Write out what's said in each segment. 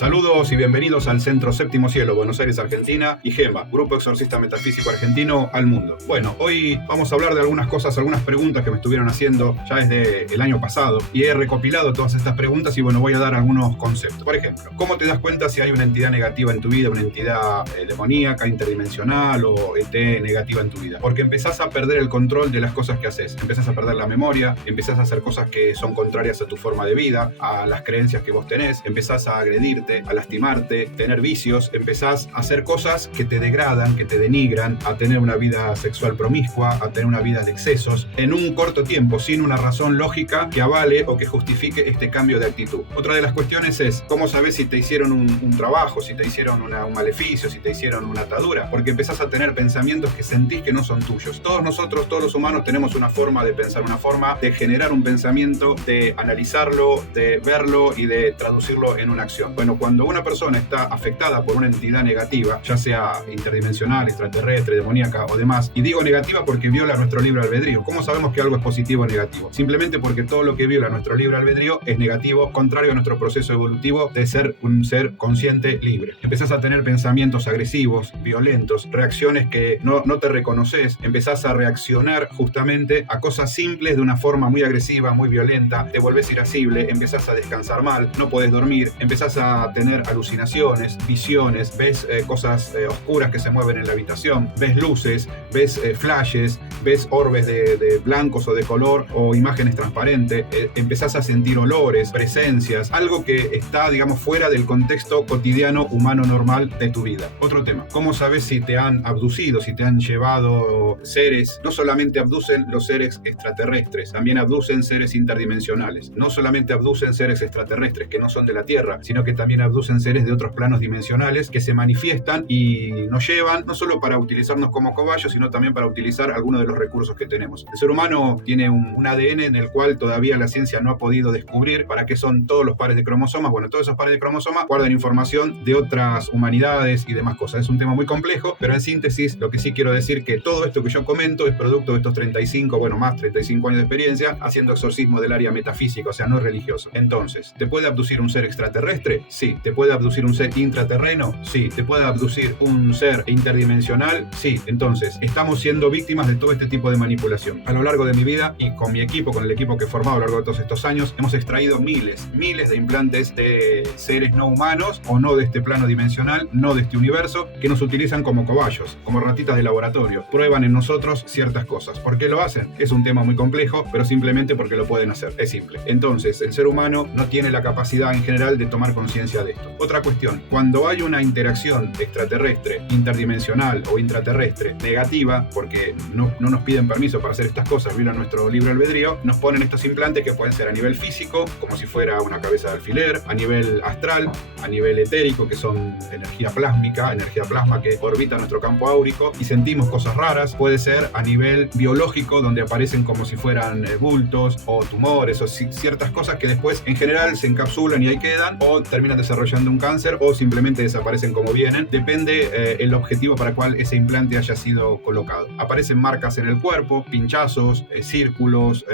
Saludos y bienvenidos al Centro Séptimo Cielo, Buenos Aires, Argentina, y GEMA, Grupo Exorcista Metafísico Argentino al mundo. Bueno, hoy vamos a hablar de algunas cosas, algunas preguntas que me estuvieron haciendo ya desde el año pasado, y he recopilado todas estas preguntas y bueno, voy a dar algunos conceptos. Por ejemplo, ¿cómo te das cuenta si hay una entidad negativa en tu vida, una entidad demoníaca, interdimensional o ET negativa en tu vida? Porque empezás a perder el control de las cosas que haces, empezás a perder la memoria, empezás a hacer cosas que son contrarias a tu forma de vida, a las creencias que vos tenés, empezás a agredirte, a lastimarte, tener vicios, empezás a hacer cosas que te degradan, que te denigran, a tener una vida sexual promiscua, a tener una vida de excesos, en un corto tiempo, sin una razón lógica que avale o que justifique este cambio de actitud. Otra de las cuestiones es, ¿cómo sabes si te hicieron un trabajo, si te hicieron un maleficio, si te hicieron una atadura? Porque empezás a tener pensamientos que sentís que no son tuyos. Todos nosotros, todos los humanos, tenemos una forma de pensar, una forma de generar un pensamiento, de analizarlo, de verlo y de traducirlo en una acción. Bueno, cuando una persona está afectada por una entidad negativa, ya sea interdimensional, extraterrestre, demoníaca o demás, y digo negativa porque viola nuestro libre albedrío. ¿Cómo sabemos que algo es positivo o negativo? Simplemente porque todo lo que viola nuestro libre albedrío es negativo, contrario a nuestro proceso evolutivo de ser un ser consciente libre. Empezás a tener pensamientos agresivos, violentos, reacciones que no te reconoces, empezás a reaccionar justamente a cosas simples de una forma muy agresiva, muy violenta, te volvés irascible, empezás a descansar mal, no podés dormir, empezás a tener alucinaciones, visiones, ves cosas oscuras que se mueven en la habitación, ves luces, ves flashes, ves orbes de blancos o de color o imágenes transparentes, empezás a sentir olores, presencias, algo que está, digamos, fuera del contexto cotidiano humano normal de tu vida. Otro tema, ¿cómo sabes si te han abducido, si te han llevado seres? No solamente abducen los seres extraterrestres, también abducen seres interdimensionales. No solamente abducen seres extraterrestres que no son de la Tierra, sino que también abducen seres de otros planos dimensionales que se manifiestan y nos llevan no solo para utilizarnos como cobayos, sino también para utilizar algunos de los recursos que tenemos. El ser humano tiene un ADN en el cual todavía la ciencia no ha podido descubrir para qué son todos los pares de cromosomas. Bueno, todos esos pares de cromosomas guardan información de otras humanidades y demás cosas. Es un tema muy complejo, pero en síntesis lo que sí quiero decir que todo esto que yo comento es producto de estos 35 años de experiencia haciendo exorcismo del área metafísica, o sea, no religioso. Entonces, ¿te puede abducir un ser extraterrestre? Sí. ¿Te puede abducir un ser intraterreno? Sí. ¿Te puede abducir un ser interdimensional? Sí. Entonces, estamos siendo víctimas de todo este tipo de manipulación. A lo largo de mi vida y con mi equipo, con el equipo que he formado a lo largo de todos estos años, hemos extraído miles de implantes de seres no humanos o no de este plano dimensional, no de este universo, que nos utilizan como cobayos, como ratitas de laboratorio. Prueban en nosotros ciertas cosas. ¿Por qué lo hacen? Es un tema muy complejo, pero simplemente porque lo pueden hacer. Es simple. Entonces, el ser humano no tiene la capacidad en general de tomar conciencia de esto. Otra cuestión, cuando hay una interacción extraterrestre, interdimensional o intraterrestre negativa, porque no nos piden permiso para hacer estas cosas, violan nuestro libre albedrío, nos ponen estos implantes que pueden ser a nivel físico, como si fuera una cabeza de alfiler, a nivel astral, a nivel etérico, que son energía plásmica, energía plasma que orbita nuestro campo áurico y sentimos cosas raras. Puede ser a nivel biológico, donde aparecen como si fueran bultos o tumores o ciertas cosas que después en general se encapsulan y ahí quedan, o terminan desarrollando un cáncer o simplemente desaparecen como vienen. Depende el objetivo para el cual ese implante haya sido colocado. Aparecen marcas en el cuerpo, pinchazos, círculos,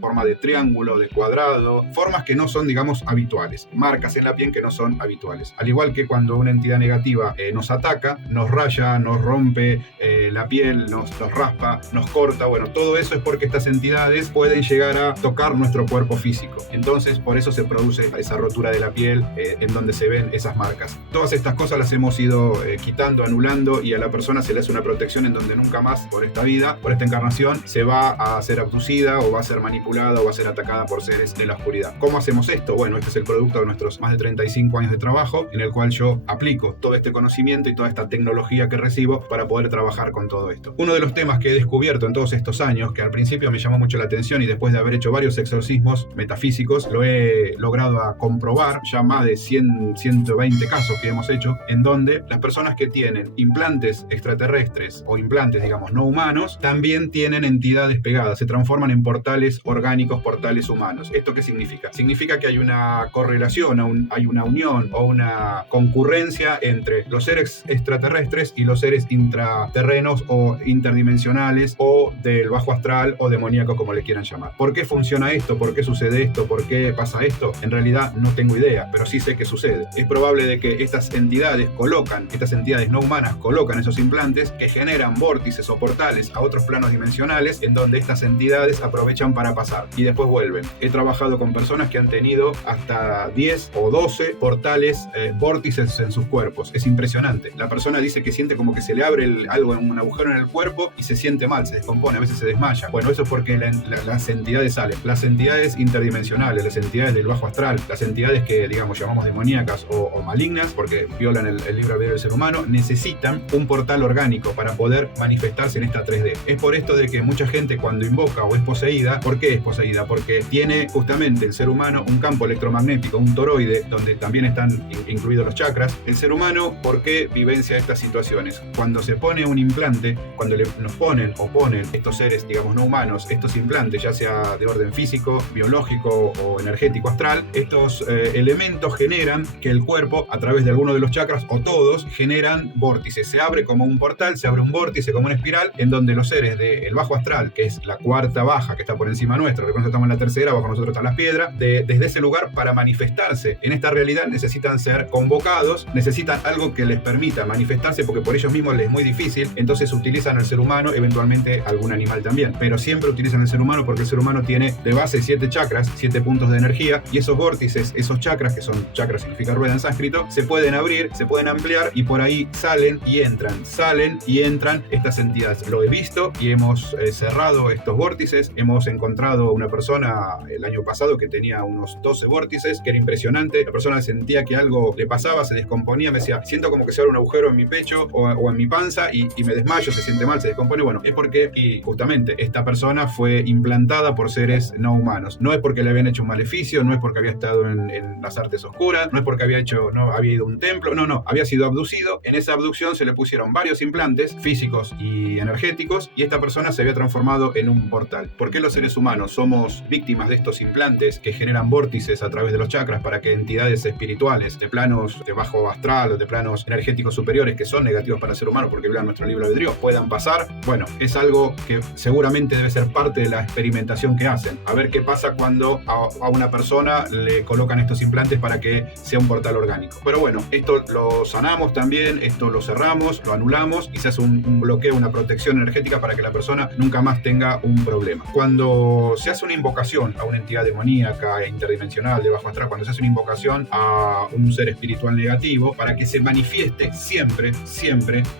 forma de triángulo, de cuadrado, formas que no son, digamos, habituales, marcas en la piel que no son habituales. Al igual que cuando una entidad negativa nos ataca, nos raya, nos rompe la piel, nos raspa, nos corta, bueno, todo eso es porque estas entidades pueden llegar a tocar nuestro cuerpo físico. Entonces, por eso se produce esa rotura de la piel en donde se ven esas marcas. Todas estas cosas las hemos ido quitando, anulando, y a la persona se le hace una protección en donde nunca más por esta vida, por esta encarnación, se va a ser abducida o va a ser manipulada o va a ser atacada por seres de la oscuridad. ¿Cómo hacemos esto? Bueno, este es el producto de nuestros más de 35 años de trabajo, en el cual yo aplico todo este conocimiento y toda esta tecnología que recibo para poder trabajar con todo esto. Uno de los temas que he descubierto en todos estos años, que al principio me llamó mucho la atención y después de haber hecho varios exorcismos metafísicos, lo he logrado a comprobar, ya más de 120 casos que hemos hecho, en donde las personas que tienen implantes extraterrestres o implantes, digamos, no humanos, también tienen entidades pegadas, se transforman en portales orgánicos, portales humanos. ¿Esto qué significa? Significa que hay una correlación, hay una unión o una concurrencia entre los seres extraterrestres y los seres intraterrenos o interdimensionales o del bajo astral o demoníaco, como le quieran llamar. ¿Por qué funciona esto? ¿Por qué sucede esto? ¿Por qué pasa esto? En realidad no tengo idea, pero sí sé que sucede. Es probable de que estas entidades no humanas colocan esos implantes que generan vórtices o portales a otros planos dimensionales en donde estas entidades aprovechan para pasar y después vuelven. He trabajado con personas que han tenido hasta 10 o 12 portales, vórtices en sus cuerpos. Es impresionante. La persona dice que siente como que se le abre algo en un agujero en el cuerpo y se siente mal, se descompone, a veces se desmaya. Bueno, eso es porque las entidades salen. Las entidades interdimensionales, las entidades del bajo astral, las entidades que, digamos, llamamos demoníacas o malignas, porque violan el libre albedrío del ser humano, necesitan un portal orgánico para poder manifestarse en esta 3D. Es por esto de que mucha gente cuando invoca o es poseída, ¿por qué es poseída? Porque tiene justamente el ser humano un campo electromagnético, un toroide, donde también están incluidos los chakras. El ser humano, ¿por qué vivencia estas situaciones? Cuando se pone un implante, cuando nos ponen estos seres, digamos, no humanos, estos implantes, ya sea de orden físico, biológico o energético astral, estos elementos generan que el cuerpo, a través de alguno de los chakras o todos, generan vórtices. Se abre como un portal, se abre un vórtice como una espiral, en donde los seres del bajo astral, que es la cuarta baja que está por encima nuestro, que nosotros estamos en la tercera, bajo nosotros están las piedras, desde ese lugar, para manifestarse en esta realidad necesitan ser convocados, necesitan algo que les permita manifestarse, porque por ellos mismos les es muy difícil, entonces utilizan al ser humano, eventualmente algún animal también, pero siempre utilizan al ser humano porque el ser humano tiene de base 7 chakras, 7 puntos de energía, y esos vórtices, esos chakras, que son chakras significa rueda en sánscrito, se pueden abrir, se pueden ampliar y por ahí salen y entran estas entidades. Lo he visto y hemos cerrado estos vórtices. Hemos encontrado una persona el año pasado que tenía unos 12 vórtices, que era impresionante. La persona sentía que algo le pasaba, se descomponía, me decía, siento como que se abre un agujero en mi pecho o en mi panza y me desmayo, se siente mal, se descompone. Bueno, es porque, y justamente, esta persona fue implantada por seres no humanos. No es porque le habían hecho un maleficio, no es porque había estado en las artes oscuras, no es porque había ido a un templo, no, había sido abducido. En esa abducción se le pusieron varios implantes físicos y energéticos y esta persona se había transformado en un portal. ¿Por qué los seres humanos somos víctimas de estos implantes que generan vórtices a través de los chakras para que entidades espirituales de planos de bajo astral o de planos energéticos superiores, que son negativos para el ser humano porque violan nuestro libre albedrío, puedan pasar? Bueno, es algo que seguramente debe ser parte de la experimentación que hacen. A ver qué pasa cuando a una persona le colocan estos implantes para que sea un portal orgánico. Pero bueno, esto lo sanamos también, esto lo cerramos, lo anulamos y se hace un bloqueo, una protección energética para que la persona nunca más tenga un problema. Cuando se hace una invocación a una entidad demoníaca, interdimensional, de bajo astral, cuando se hace una invocación a un ser espiritual negativo, para que se manifieste siempre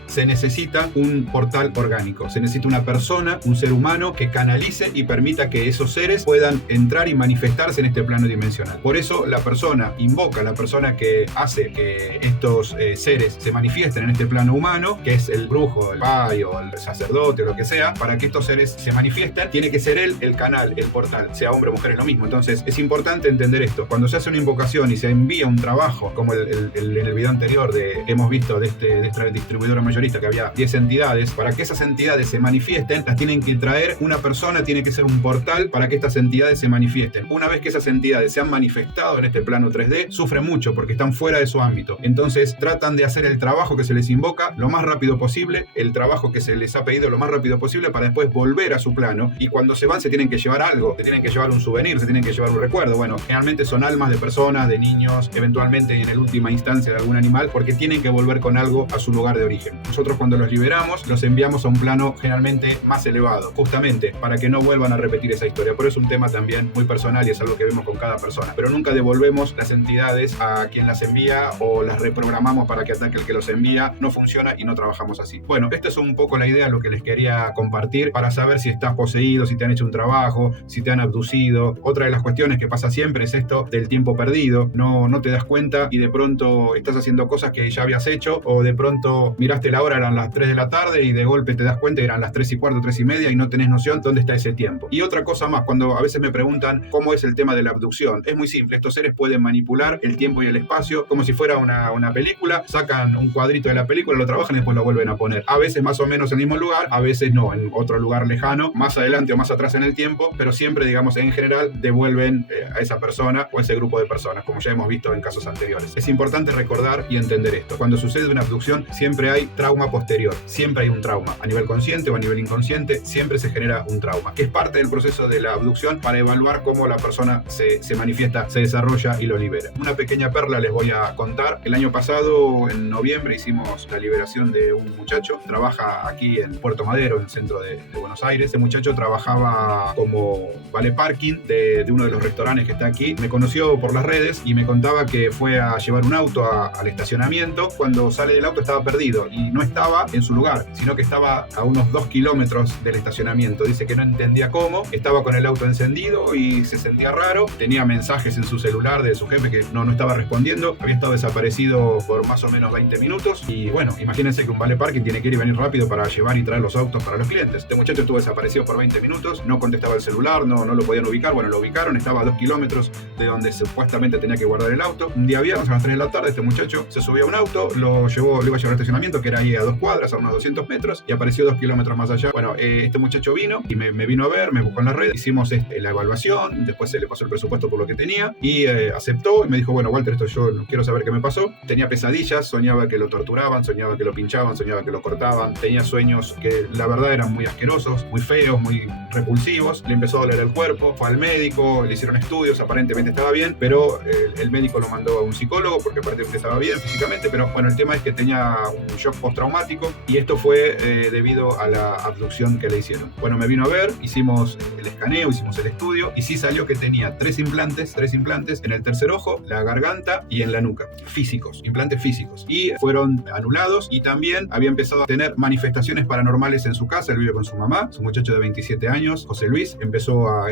se necesita un portal orgánico. Se necesita una persona, un ser humano que canalice y permita que esos seres puedan entrar y manifestarse en este plano dimensional. Por eso la persona invoca, la persona que hace que estos seres se manifiesten en este plano humano, que es el brujo, el payo, el sacerdote, lo que sea, para que estos seres se manifiesten, tiene que ser él el canal, el portal, sea hombre o mujer, es lo mismo. Entonces es importante entender esto. Cuando se hace una invocación y se envía un trabajo, como en el video anterior que hemos visto de esta distribuidora mayorista, que había 10 entidades, para que esas entidades se manifiesten, las tienen que traer una persona, tiene que ser un portal para que estas entidades se manifiesten. Una vez que esas entidades se han manifestado en este plano 3D, sufren mucho porque están fuera de su ámbito. Entonces tratan de hacer el trabajo que se les invoca lo más rápido posible, el trabajo que se les ha pedido lo más rápido posible, para después volver a su plano, y cuando se van se tienen que llevar algo, se tienen que llevar un souvenir, se tienen que llevar un recuerdo. Bueno, generalmente son almas de personas, de niños, eventualmente y en la última instancia de algún animal, porque tienen que volver con algo a su lugar de origen. Nosotros cuando los liberamos, los enviamos a un plano generalmente más elevado, justamente para que no vuelvan a repetir esa historia. Por eso es un tema también muy personal y es algo que vemos con cada persona. Pero nunca devolvemos las entidades a quien las envía o las reprogramamos para que ataque el que los envía. No funciona y no trabajamos así. Bueno, esta es un poco la idea, lo que les quería compartir para saber si estás poseído, si te han hecho un trabajo, si te han abducido. Otra de las cuestiones que pasa siempre es esto del tiempo perdido. No te das cuenta y de pronto estás haciendo cosas que ya habías hecho, o de pronto miraste la hora, eran las 3 de la tarde y de golpe te das cuenta y eran las 3 y cuarto, 3 y media y no tenés noción dónde está ese tiempo. Y otra cosa más, cuando a veces me preguntan cómo es el tema de la abducción, es muy simple. Estos seres pueden manipular el tiempo y el espacio como si fuera una película, sacan un cuadrito de la película, lo trabajan y después lo vuelven a poner. A veces más o menos en el mismo lugar, a veces veces no, en otro lugar lejano, más adelante o más atrás en el tiempo, pero siempre, digamos, en general devuelven a esa persona o a ese grupo de personas, como ya hemos visto en casos anteriores. Es importante recordar y entender esto. Cuando sucede una abducción, siempre hay trauma posterior, siempre hay un trauma, a nivel consciente o a nivel inconsciente, siempre se genera un trauma, que es parte del proceso de la abducción para evaluar cómo la persona se manifiesta, se desarrolla y lo libera. Una pequeña perla les voy a contar. El año pasado, en noviembre, hicimos la liberación de un muchacho, trabaja aquí en Puerto Madero, en el centro de Buenos Aires. Este muchacho trabajaba como vale parking de uno de los restaurantes que está aquí. Me conoció por las redes y me contaba que fue a llevar un auto al estacionamiento. Cuando sale del auto estaba perdido y no estaba en su lugar, sino que estaba a unos 2 kilómetros del estacionamiento. Dice que no entendía cómo, estaba con el auto encendido y se sentía raro. Tenía mensajes en su celular de su jefe que no estaba respondiendo. Había estado desaparecido por más o menos 20 minutos. Y bueno, imagínense que un vale parking tiene que ir y venir rápido para llevar y traer los autos para los clientes. Este muchacho estuvo desaparecido por 20 minutos, no contestaba el celular, no lo podían ubicar. Bueno, lo ubicaron, estaba a 2 kilómetros de donde supuestamente tenía que guardar el auto. Un día viernes a las 3 de la tarde, este muchacho se subió a un auto, lo iba a llevar al estacionamiento, que era ahí a 2 cuadras, a unos 200 metros, y apareció 2 kilómetros más allá. Bueno, este muchacho vino y me vino a ver, me buscó en la red, hicimos la evaluación, después se le pasó el presupuesto por lo que tenía y aceptó y me dijo, bueno, Walter, esto yo no quiero saber qué me pasó. Tenía pesadillas, soñaba que lo torturaban, soñaba que lo pinchaban, soñaba que lo cortaban, tenía sueños que la verdad eran muy asquerosos, muy feos, muy repulsivos. Le empezó a doler el cuerpo, fue al médico, le hicieron estudios, aparentemente estaba bien, pero el médico lo mandó a un psicólogo porque aparentemente estaba bien físicamente, pero bueno, el tema es que tenía un shock postraumático y esto fue debido a la abducción que le hicieron. Bueno, me vino a ver, hicimos el escaneo, hicimos el estudio y sí salió que tenía 3 implantes en el tercer ojo, la garganta y en la nuca, físicos, implantes físicos, y fueron anulados. Y también había empezado a tener manifestaciones paranormales en su casa. Él vive con su mamá, su muchacho de 27 años, José Luis.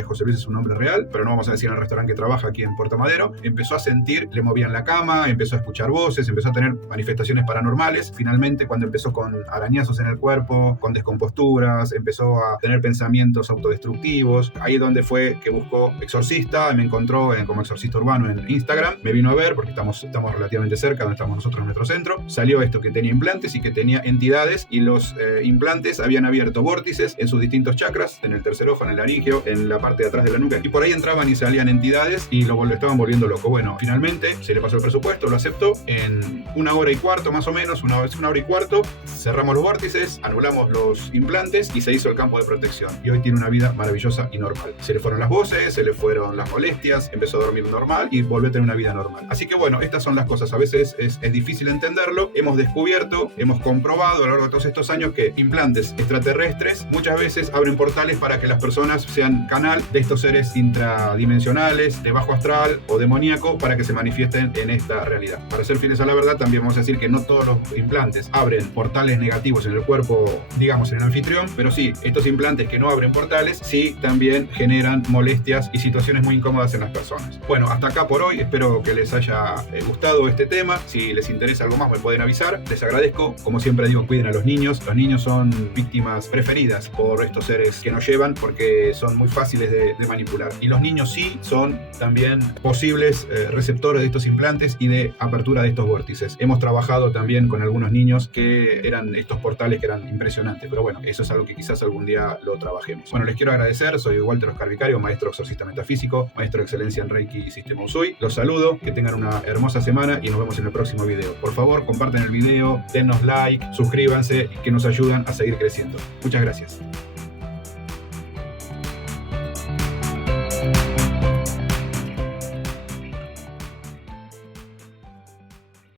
José Luis es un nombre real, pero no vamos a decir en el restaurante que trabaja aquí en Puerto Madero. Empezó a sentir, le movían la cama, empezó a escuchar voces, empezó a tener manifestaciones paranormales. Finalmente, cuando empezó con arañazos en el cuerpo, con descomposturas, empezó a tener pensamientos autodestructivos. Ahí es donde fue que buscó exorcista, me encontró como exorcista urbano en Instagram, me vino a ver porque estamos relativamente cerca donde estamos nosotros en nuestro centro. Salió esto, que tenía implantes y que tenía entidades, y los implantes habían abierto vórtices en sus distintos chakras, en el tercer ojo, en el laringeo, en la parte de atrás de la nuca, y por ahí entraban y salían entidades y lo estaban volviendo loco. Bueno, finalmente se le pasó el presupuesto, lo aceptó. En 1 hora y cuarto más o menos, una hora y cuarto, cerramos los vórtices, anulamos los implantes y se hizo el campo de protección. Y hoy tiene una vida maravillosa y normal. Se le fueron las voces, se le fueron las molestias, empezó a dormir normal y volvió a tener una vida normal. Así que bueno, estas son las cosas. A veces es difícil entenderlo. Hemos descubierto, hemos comprobado a lo largo de todos estos años que implantes extraterrestres muchas veces abren portales para que las personas sean canal de estos seres intradimensionales, de bajo astral o demoníaco, para que se manifiesten en esta realidad. Para ser fieles a la verdad, también vamos a decir que no todos los implantes abren portales negativos en el cuerpo, digamos, en el anfitrión, pero sí, estos implantes que no abren portales, sí también generan molestias y situaciones muy incómodas en las personas. Bueno, hasta acá por hoy. Espero que les haya gustado este tema. Si les interesa algo más, me pueden avisar. Les agradezco. Como siempre digo, cuiden a los niños. Los niños son víctimas preferidas por estos seres que nos llevan porque son muy fáciles de manipular. Y los niños sí son también posibles receptores de estos implantes y de apertura de estos vórtices. Hemos trabajado también con algunos niños que eran estos portales que eran impresionantes. Pero bueno, eso es algo que quizás algún día lo trabajemos. Bueno, les quiero agradecer. Soy Walter Oscar Vicario, maestro exorcista metafísico, maestro de excelencia en Reiki y Sistema Usui. Los saludo, que tengan una hermosa semana y nos vemos en el próximo video. Por favor, compartan el video, denos like, suscríbanse, que nos ayudan a seguir creciendo. Muchas gracias.